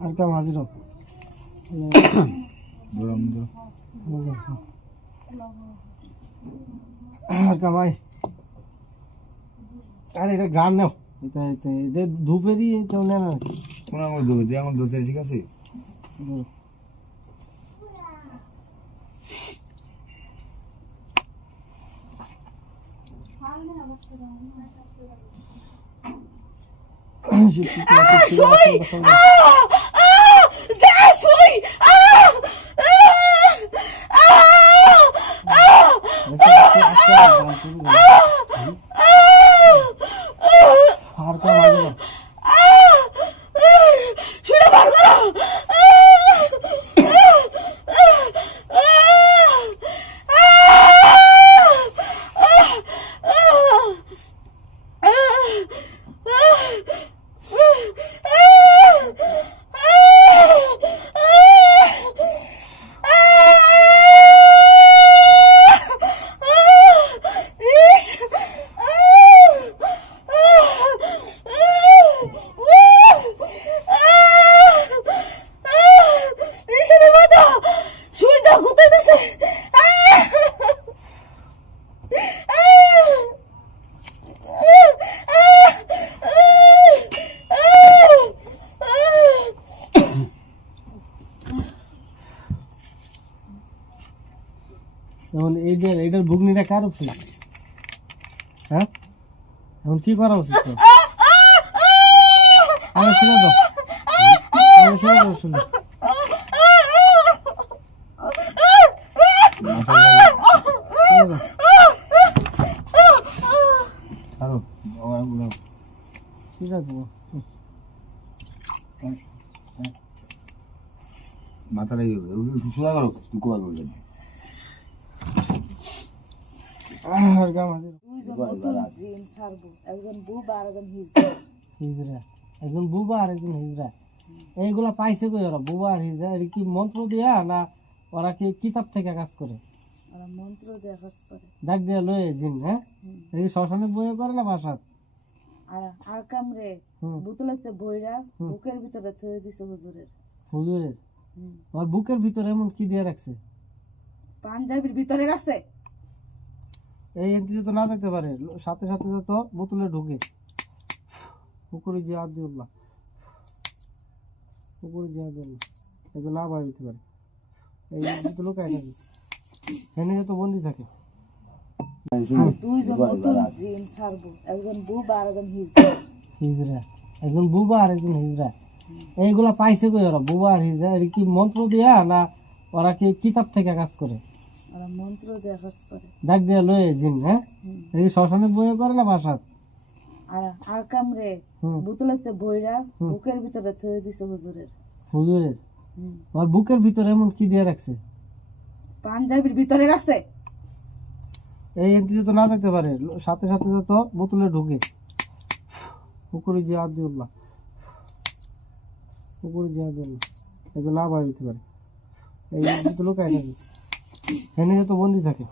আর কাম হাজির আর কামাই আরে এটা গান নাও। এটা এটা এটা ধূপেরই কেউ নেয় না কোন আঙুল দেবো দুই আঙুল দোষে ঠিক আছে? Nasıl bir şey? Nasıl bir şey? এখন এইটার এইটার ভুগনিটা কার উপরে হ্যাঁ এখন কি করা উচিত? আরে শুনে দাও আরে শুনে দাও শুনে ঠিক আছে হুম। মাথা লেগে যাবে সোজা করো আর একজন বুবা আর একজন হিজরা। একজন বুবা আর একজন হিজরা। এইগুলা পাইছে কই ওরা? বুবা আর হিজরা। এর কি মন্ত্র দিয়া না ওরা কি কিতাব থেকে কাজ করে? ওরা মন্ত্র দিয়ে কাজ করে। ডাক দিয়া লয়ে জিন হ্যাঁ। এই শ্মশানে বয়ে করে না বাসাত? আর আর কামরে হুম। বোতলেতে বইরা হুম। বুকের ভিতরে থয়ে দিছে হুজুরের। হুজুরের। ওর বুকের ভিতরে এমন কি দিয়ে রাখছে? পাঞ্জাবির ভিতরে রাখছে? এই এন্ট্রিতে তো না দেখতে পারে সাথে সাথে তো বোতলে ঢুকে। পুকুরে যে আর পুকুরে যে আর এই তো না পারে। এই তো লোকায় থাকে এনে তো বন্দি থাকে। দুইজন নতুন জিন ছাড়বো। একজন বুবা আর একজন হিজরা একজন বুবা আর একজন হিজরা এইগুলা পাইছে কই ওরা? বুবা আর হিজরা কি মন্ত্র দিয়া না ওরা কি কিতাব থেকে কাজ করে? মন্ত্র দিয়ে করে। ডাক দিয়া লয়ে জিন হ্যাঁ? এই শ্মশানে বয়ে করে না বাসাত। আর আর কামরে হুম। বইরা বুকের ভিতরে থয়ে দিছে হুজুরের। হুজুরের? হুম। বুকের ভিতরে এমন কি দিয়ে রাখছে? পাঞ্জাবির ভিতরে রাখছে? এই এন্ট্রিতে তো না পারে। সাথে সাথে তো বোতলে ঢুকে। পুকুরে যে আর দিউল্লাহ পুকুরে যে আর দিউল্লাহ এই তো না ভাই দিতে পারে। এই তো লোকায় থাকে এনে তো বন্দি থাকে।